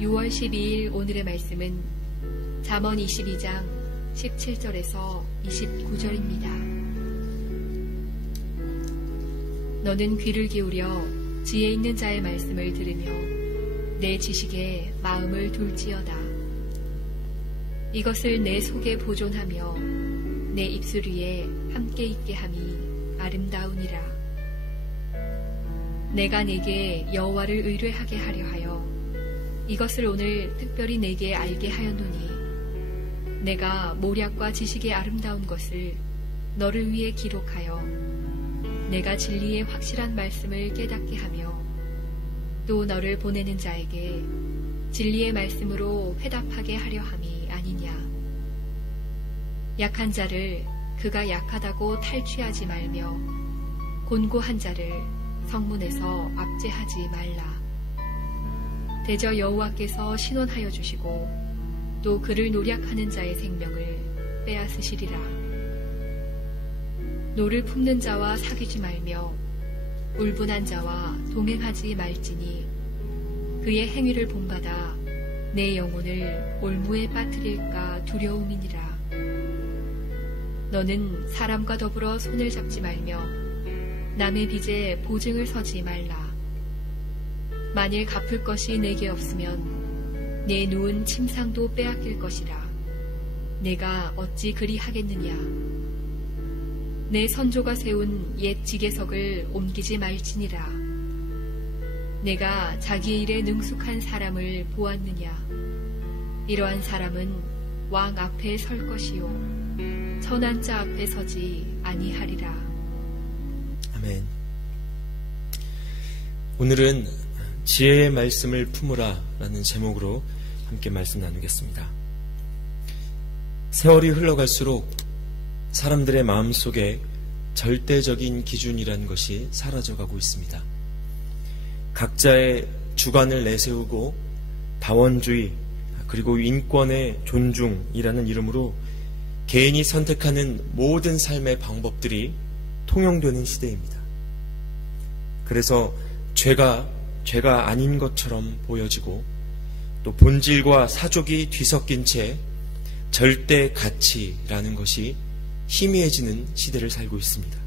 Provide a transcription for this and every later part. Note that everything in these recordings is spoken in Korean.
6월 12일 오늘의 말씀은 잠언 22장 17절에서 29절입니다. 너는 귀를 기울여 지혜 있는 자의 말씀을 들으며 내 지식에 마음을 둘지어다. 이것을 내 속에 보존하며 내 입술 위에 함께 있게 함이 아름다우니라. 내가 네게 여호와를 의뢰하게 하려 하여 이것을 오늘 특별히 내게 알게 하였노니 내가 모략과 지식의 아름다운 것을 너를 위해 기록하여 내가 진리의 확실한 말씀을 깨닫게 하며 또 너를 보내는 자에게 진리의 말씀으로 회답하게 하려 함이 아니냐. 약한 자를 그가 약하다고 탈취하지 말며 곤고한 자를 성문에서 압제하지 말라. 대저 여호와께서 신원하여 주시고 또 그를 노략하는 자의 생명을 빼앗으시리라. 노를 품는 자와 사귀지 말며 울분한 자와 동행하지 말지니 그의 행위를 본받아 내 영혼을 올무에 빠뜨릴까 두려움이니라. 너는 사람과 더불어 손을 잡지 말며 남의 빚에 보증을 서지 말라. 만일 갚을 것이 내게 없으면 내 누운 침상도 빼앗길 것이라. 내가 어찌 그리 하겠느냐. 내 선조가 세운 옛 지게석을 옮기지 말지니라. 내가 자기 일에 능숙한 사람을 보았느냐. 이러한 사람은 왕 앞에 설 것이요 선한 자 앞에 서지 아니하리라. 아멘. 오늘은 지혜의 말씀을 품으라 라는 제목으로 함께 말씀 나누겠습니다. 세월이 흘러갈수록 사람들의 마음속에 절대적인 기준이라는 것이 사라져가고 있습니다. 각자의 주관을 내세우고 다원주의 그리고 인권의 존중이라는 이름으로 개인이 선택하는 모든 삶의 방법들이 통용되는 시대입니다. 그래서 죄가 아닌 것처럼 보여지고 또 본질과 사족이 뒤섞인 채 절대 가치라는 것이 희미해지는 시대를 살고 있습니다.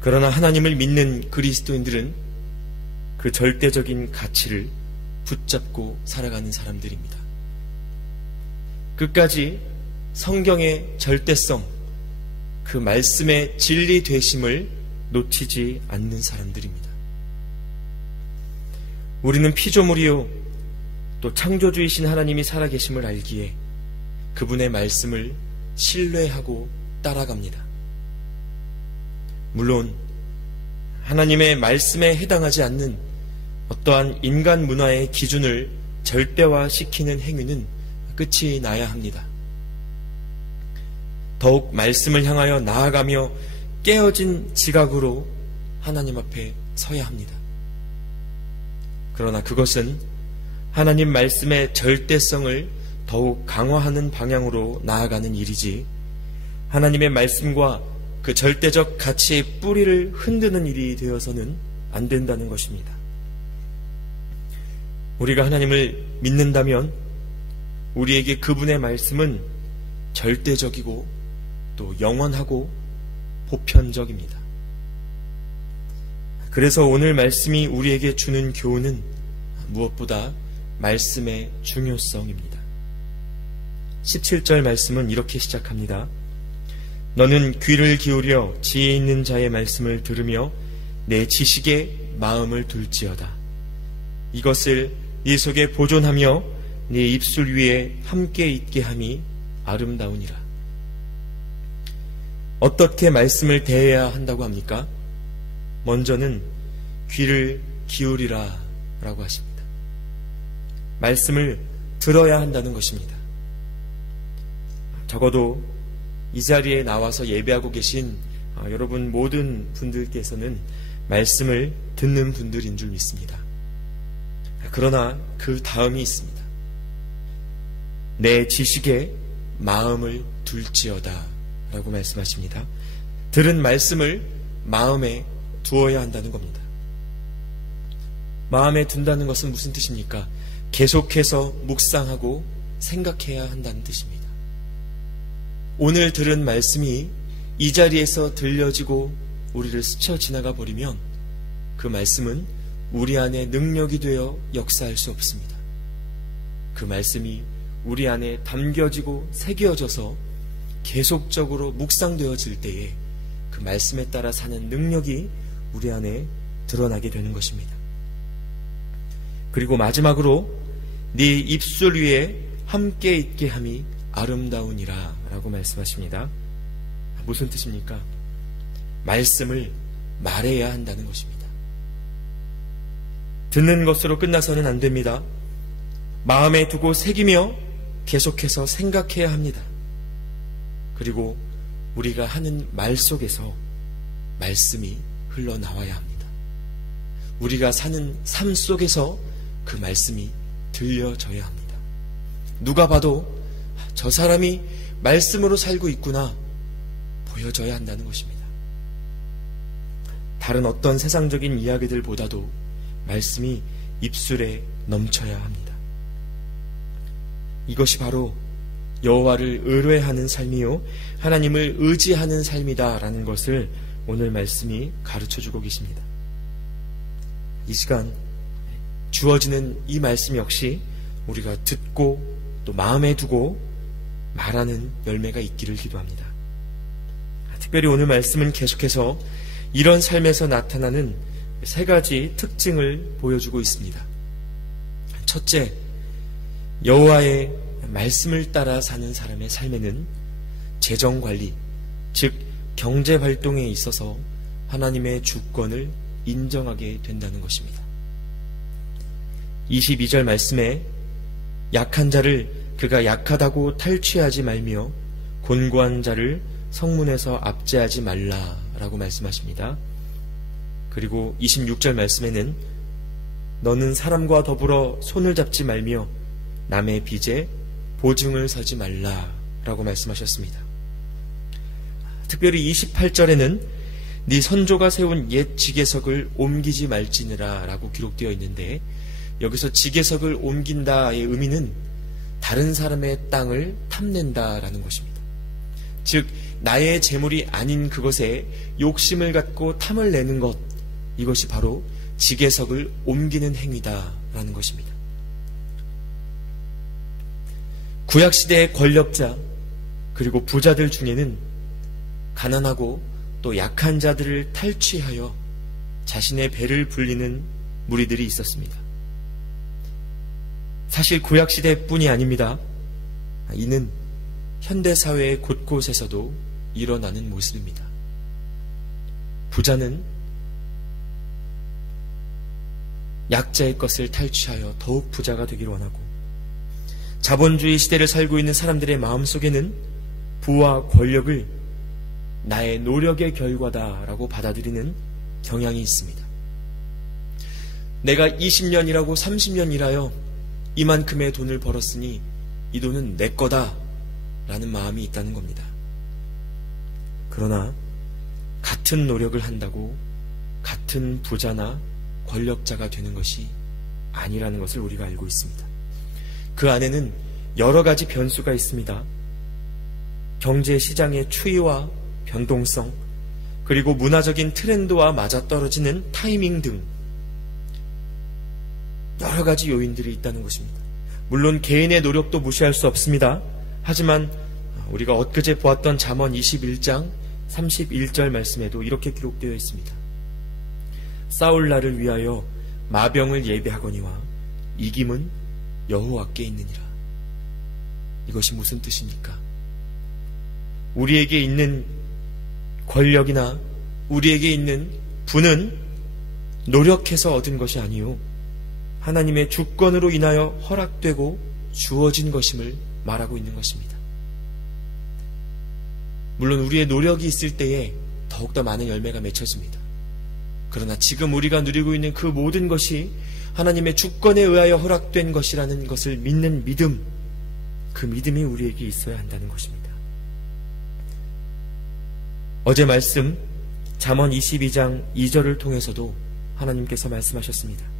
그러나 하나님을 믿는 그리스도인들은 그 절대적인 가치를 붙잡고 살아가는 사람들입니다. 끝까지 성경의 절대성, 그 말씀의 진리 되심을 놓치지 않는 사람들입니다. 우리는 피조물이요 또 창조주이신 하나님이 살아계심을 알기에 그분의 말씀을 신뢰하고 따라갑니다. 물론 하나님의 말씀에 해당하지 않는 어떠한 인간 문화의 기준을 절대화시키는 행위는 끝이 나야 합니다. 더욱 말씀을 향하여 나아가며 깨어진 지각으로 하나님 앞에 서야 합니다. 그러나 그것은 하나님 말씀의 절대성을 더욱 강화하는 방향으로 나아가는 일이지 하나님의 말씀과 그 절대적 가치의 뿌리를 흔드는 일이 되어서는 안 된다는 것입니다. 우리가 하나님을 믿는다면 우리에게 그분의 말씀은 절대적이고 또 영원하고 보편적입니다. 그래서 오늘 말씀이 우리에게 주는 교훈은 무엇보다 말씀의 중요성입니다. 17절 말씀은 이렇게 시작합니다. 너는 귀를 기울여 지혜 있는 자의 말씀을 들으며 내 지식에 마음을 둘지어다. 이것을 네 속에 보존하며 네 입술 위에 함께 있게 함이 아름다우니라. 어떻게 말씀을 대해야 한다고 합니까? 먼저는 귀를 기울이라 라고 하십니다. 말씀을 들어야 한다는 것입니다. 적어도 이 자리에 나와서 예배하고 계신 여러분 모든 분들께서는 말씀을 듣는 분들인 줄 믿습니다. 그러나 그 다음이 있습니다. 내 지식에 마음을 둘지어다 라고 말씀하십니다. 들은 말씀을 마음에 두어야 한다는 겁니다. 마음에 둔다는 것은 무슨 뜻입니까? 계속해서 묵상하고 생각해야 한다는 뜻입니다. 오늘 들은 말씀이 이 자리에서 들려지고 우리를 스쳐 지나가 버리면 그 말씀은 우리 안에 능력이 되어 역사할 수 없습니다. 그 말씀이 우리 안에 담겨지고 새겨져서 계속적으로 묵상되어질 때에 그 말씀에 따라 사는 능력이 우리 안에 드러나게 되는 것입니다. 그리고 마지막으로 네 입술 위에 함께 있게 함이 아름다우니라 라고 말씀하십니다. 무슨 뜻입니까? 말씀을 말해야 한다는 것입니다. 듣는 것으로 끝나서는 안 됩니다. 마음에 두고 새기며 계속해서 생각해야 합니다. 그리고 우리가 하는 말 속에서 말씀이 흘러나와야 합니다. 우리가 사는 삶 속에서 그 말씀이 들려져야 합니다. 누가 봐도 저 사람이 말씀으로 살고 있구나 보여져야 한다는 것입니다. 다른 어떤 세상적인 이야기들보다도 말씀이 입술에 넘쳐야 합니다. 이것이 바로 여호와를 의뢰하는 삶이요 하나님을 의지하는 삶이다라는 것을 오늘 말씀이 가르쳐주고 계십니다. 이 시간 주어지는 이 말씀 역시 우리가 듣고 또 마음에 두고 말하는 열매가 있기를 기도합니다. 특별히 오늘 말씀은 계속해서 이런 삶에서 나타나는 세 가지 특징을 보여주고 있습니다. 첫째, 여호와의 말씀을 따라 사는 사람의 삶에는 재정관리, 즉 경제활동에 있어서 하나님의 주권을 인정하게 된다는 것입니다. 22절 말씀에 약한 자를 그가 약하다고 탈취하지 말며 곤고한 자를 성문에서 압제하지 말라라고 말씀하십니다. 그리고 26절 말씀에는 너는 사람과 더불어 손을 잡지 말며 남의 빚에 보증을 서지 말라라고 말씀하셨습니다. 특별히 28절에는 네 선조가 세운 옛 지게석을 옮기지 말지니라 라고 기록되어 있는데 여기서 지게석을 옮긴다의 의미는 다른 사람의 땅을 탐낸다라는 것입니다. 즉 나의 재물이 아닌 그것에 욕심을 갖고 탐을 내는 것, 이것이 바로 지게석을 옮기는 행위다라는 것입니다. 구약시대의 권력자 그리고 부자들 중에는 가난하고 또 약한 자들을 탈취하여 자신의 배를 불리는 무리들이 있었습니다. 사실 구약시대뿐이 아닙니다. 이는 현대사회의 곳곳에서도 일어나는 모습입니다. 부자는 약자의 것을 탈취하여 더욱 부자가 되기를 원하고 자본주의 시대를 살고 있는 사람들의 마음속에는 부와 권력을 나의 노력의 결과다라고 받아들이는 경향이 있습니다. 내가 20년이라고 30년 일하여 이만큼의 돈을 벌었으니 이 돈은 내 거다 라는 마음이 있다는 겁니다. 그러나 같은 노력을 한다고 같은 부자나 권력자가 되는 것이 아니라는 것을 우리가 알고 있습니다. 그 안에는 여러 가지 변수가 있습니다. 경제 시장의 추이와 변동성, 그리고 문화적인 트렌드와 맞아떨어지는 타이밍 등 여러 가지 요인들이 있다는 것입니다. 물론 개인의 노력도 무시할 수 없습니다. 하지만 우리가 엊그제 보았던 잠언 21장 31절 말씀에도 이렇게 기록되어 있습니다. 싸울 날을 위하여 마병을 예비하거니와 이김은 여호와께 있느니라. 이것이 무슨 뜻입니까? 우리에게 있는 권력이나 우리에게 있는 부는 노력해서 얻은 것이 아니요 하나님의 주권으로 인하여 허락되고 주어진 것임을 말하고 있는 것입니다. 물론 우리의 노력이 있을 때에 더욱더 많은 열매가 맺혀집니다. 그러나 지금 우리가 누리고 있는 그 모든 것이 하나님의 주권에 의하여 허락된 것이라는 것을 믿는 믿음, 그 믿음이 우리에게 있어야 한다는 것입니다. 어제 말씀 잠언 22장 2절을 통해서도 하나님께서 말씀하셨습니다.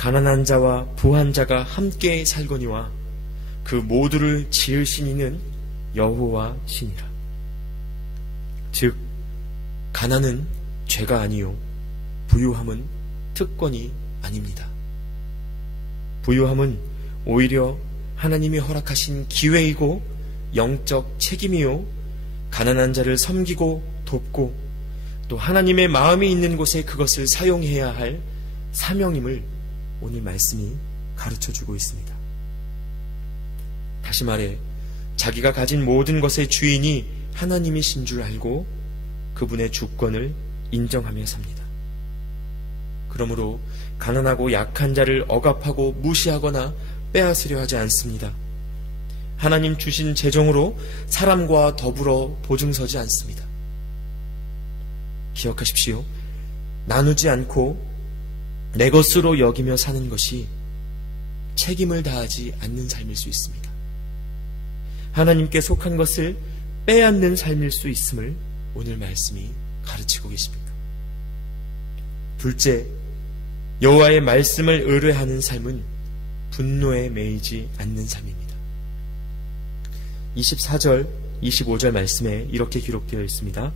가난한 자와 부한 자가 함께 살거니와 그 모두를 지으신 이는 여호와시니라. 즉 가난은 죄가 아니요 부유함은 특권이 아닙니다. 부유함은 오히려 하나님이 허락하신 기회이고 영적 책임이요 가난한 자를 섬기고 돕고 또 하나님의 마음이 있는 곳에 그것을 사용해야 할 사명임을 오늘 말씀이 가르쳐주고 있습니다. 다시 말해 자기가 가진 모든 것의 주인이 하나님이신 줄 알고 그분의 주권을 인정하며 삽니다. 그러므로 가난하고 약한 자를 억압하고 무시하거나 빼앗으려 하지 않습니다. 하나님 주신 재정으로 사람과 더불어 보증서지 않습니다. 기억하십시오. 나누지 않고 내 것으로 여기며 사는 것이 책임을 다하지 않는 삶일 수 있습니다. 하나님께 속한 것을 빼앗는 삶일 수 있음을 오늘 말씀이 가르치고 계십니다. 둘째, 여호와의 말씀을 의뢰하는 삶은 분노에 매이지 않는 삶입니다. 24절, 25절 말씀에 이렇게 기록되어 있습니다.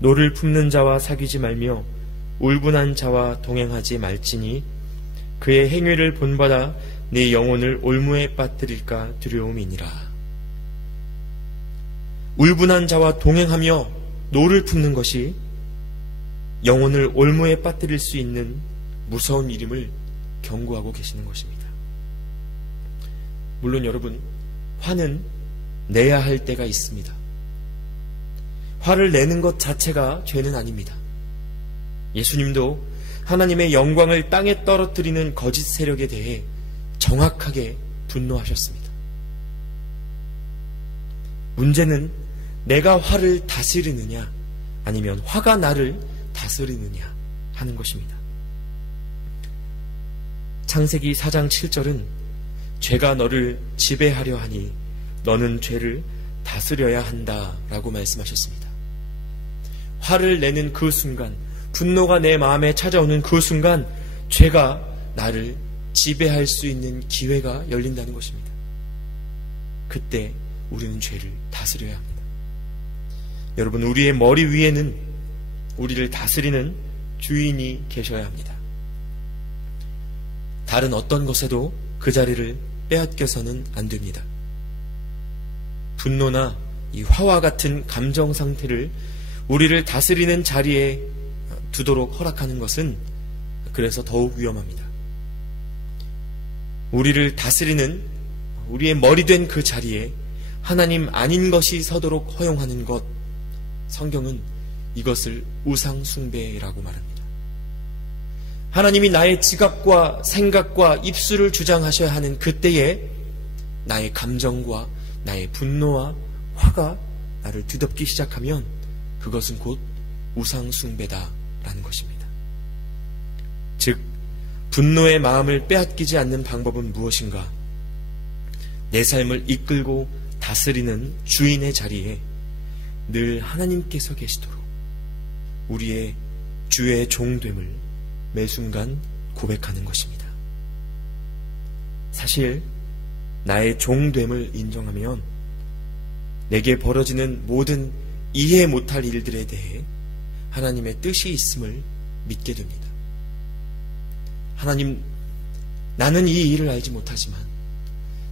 노를 품는 자와 사귀지 말며 울분한 자와 동행하지 말지니 그의 행위를 본받아 네 영혼을 올무에 빠뜨릴까 두려움이니라. 울분한 자와 동행하며 노를 품는 것이 영혼을 올무에 빠뜨릴 수 있는 무서운 일임을 경고하고 계시는 것입니다. 물론 여러분, 화는 내야 할 때가 있습니다. 화를 내는 것 자체가 죄는 아닙니다. 예수님도 하나님의 영광을 땅에 떨어뜨리는 거짓 세력에 대해 정확하게 분노하셨습니다. 문제는 내가 화를 다스리느냐 아니면 화가 나를 다스리느냐 하는 것입니다. 창세기 4장 7절은 죄가 너를 지배하려 하니 너는 죄를 다스려야 한다 라고 말씀하셨습니다. 화를 내는 그 순간, 분노가 내 마음에 찾아오는 그 순간 죄가 나를 지배할 수 있는 기회가 열린다는 것입니다. 그때 우리는 죄를 다스려야 합니다. 여러분, 우리의 머리 위에는 우리를 다스리는 주인이 계셔야 합니다. 다른 어떤 것에도 그 자리를 빼앗겨서는 안 됩니다. 분노나 이 화와 같은 감정 상태를 우리를 다스리는 자리에 두도록 허락하는 것은 그래서 더욱 위험합니다. 우리를 다스리는 우리의 머리된 그 자리에 하나님 아닌 것이 서도록 허용하는 것, 성경은 이것을 우상숭배라고 말합니다. 하나님이 나의 지각과 생각과 입술을 주장하셔야 하는 그때에 나의 감정과 나의 분노와 화가 나를 뒤덮기 시작하면 그것은 곧 우상숭배다라는 것입니다. 즉, 분노의 마음을 빼앗기지 않는 방법은 무엇인가? 내 삶을 이끌고 다스리는 주인의 자리에 늘 하나님께서 계시도록 우리의 주의 종됨을 매 순간 고백하는 것입니다. 사실 나의 종됨을 인정하면 내게 벌어지는 모든 이해 못할 일들에 대해 하나님의 뜻이 있음을 믿게 됩니다. 하나님, 나는 이 일을 알지 못하지만,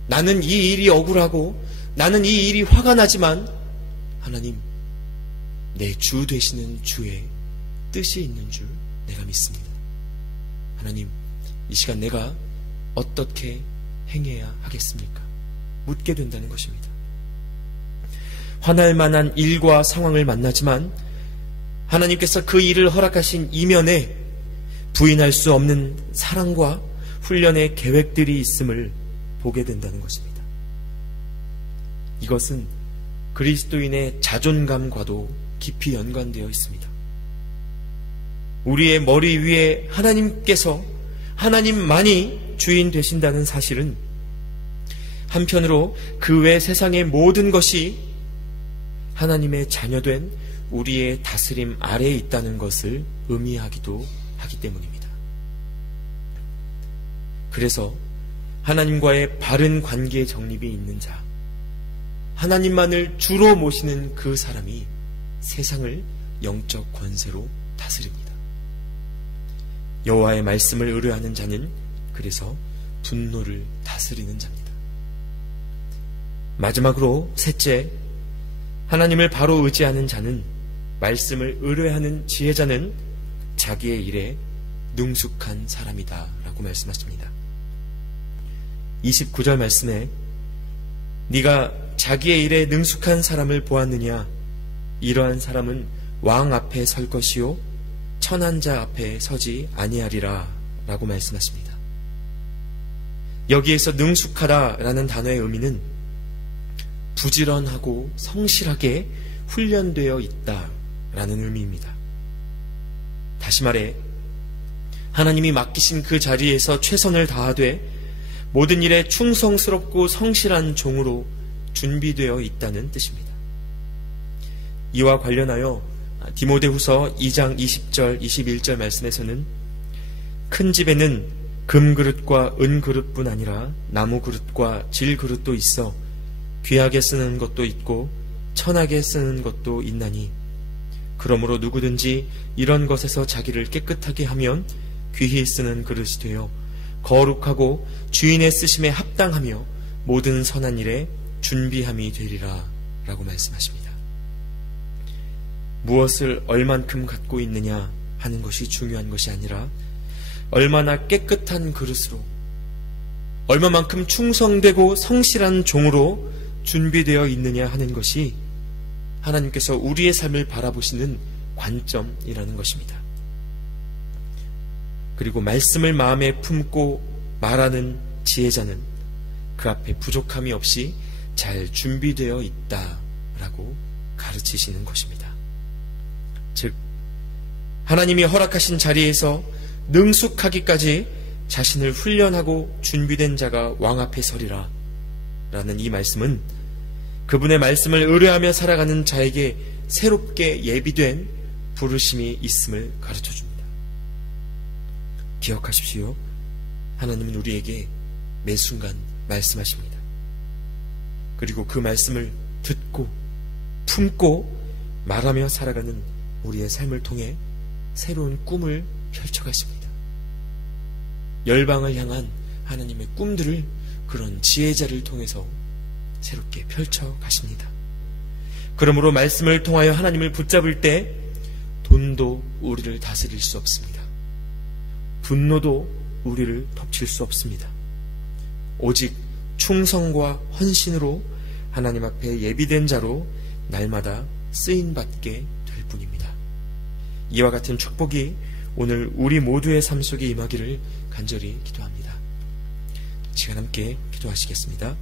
나는 이 일이 억울하고, 나는 이 일이 화가 나지만, 하나님, 내 주 되시는 주의 뜻이 있는 줄 내가 믿습니다. 하나님, 이 시간 내가 어떻게 행해야 하겠습니까? 묻게 된다는 것입니다. 화날 만한 일과 상황을 만나지만 하나님께서 그 일을 허락하신 이면에 부인할 수 없는 사랑과 훈련의 계획들이 있음을 보게 된다는 것입니다. 이것은 그리스도인의 자존감과도 깊이 연관되어 있습니다. 우리의 머리 위에 하나님께서, 하나님만이 주인 되신다는 사실은 한편으로 그 외 세상의 모든 것이 하나님의 자녀된 우리의 다스림 아래에 있다는 것을 의미하기도 하기 때문입니다. 그래서 하나님과의 바른 관계 정립이 있는 자, 하나님만을 주로 모시는 그 사람이 세상을 영적 권세로 다스립니다. 여호와의 말씀을 의뢰하는 자는 그래서 분노를 다스리는 자입니다. 마지막으로 셋째, 하나님을 바로 의지하는 자는, 말씀을 의뢰하는 지혜자는 자기의 일에 능숙한 사람이다 라고 말씀하십니다. 29절 말씀에 네가 자기의 일에 능숙한 사람을 보았느냐? 이러한 사람은 왕 앞에 설 것이요 천한 자 앞에 서지 아니하리라 라고 말씀하십니다. 여기에서 능숙하다 라는 단어의 의미는 부지런하고 성실하게 훈련되어 있다 라는 의미입니다. 다시 말해 하나님이 맡기신 그 자리에서 최선을 다하되 모든 일에 충성스럽고 성실한 종으로 준비되어 있다는 뜻입니다. 이와 관련하여 디모데후서 2장 20절 21절 말씀에서는 큰 집에는 금그릇과 은그릇뿐 아니라 나무그릇과 질그릇도 있어 귀하게 쓰는 것도 있고 천하게 쓰는 것도 있나니 그러므로 누구든지 이런 것에서 자기를 깨끗하게 하면 귀히 쓰는 그릇이 되어 거룩하고 주인의 쓰심에 합당하며 모든 선한 일에 준비함이 되리라 라고 말씀하십니다. 무엇을 얼만큼 갖고 있느냐 하는 것이 중요한 것이 아니라 얼마나 깨끗한 그릇으로, 얼마만큼 충성되고 성실한 종으로 준비되어 있느냐 하는 것이 하나님께서 우리의 삶을 바라보시는 관점이라는 것입니다. 그리고 말씀을 마음에 품고 말하는 지혜자는 그 앞에 부족함이 없이 잘 준비되어 있다라고 가르치시는 것입니다. 즉, 하나님이 허락하신 자리에서 능숙하기까지 자신을 훈련하고 준비된 자가 왕 앞에 서리라 라는 이 말씀은 그분의 말씀을 의뢰하며 살아가는 자에게 새롭게 예비된 부르심이 있음을 가르쳐줍니다. 기억하십시오. 하나님은 우리에게 매 순간 말씀하십니다. 그리고 그 말씀을 듣고 품고 말하며 살아가는 우리의 삶을 통해 새로운 꿈을 펼쳐가십니다. 열방을 향한 하나님의 꿈들을 그런 지혜자를 통해서 새롭게 펼쳐가십니다. 그러므로 말씀을 통하여 하나님을 붙잡을 때 돈도 우리를 다스릴 수 없습니다. 분노도 우리를 덮칠 수 없습니다. 오직 충성과 헌신으로 하나님 앞에 예비된 자로 날마다 쓰임받게 될 뿐입니다. 이와 같은 축복이 오늘 우리 모두의 삶 속에 임하기를 간절히 기도합니다. 시간 함께 기도하시겠습니다.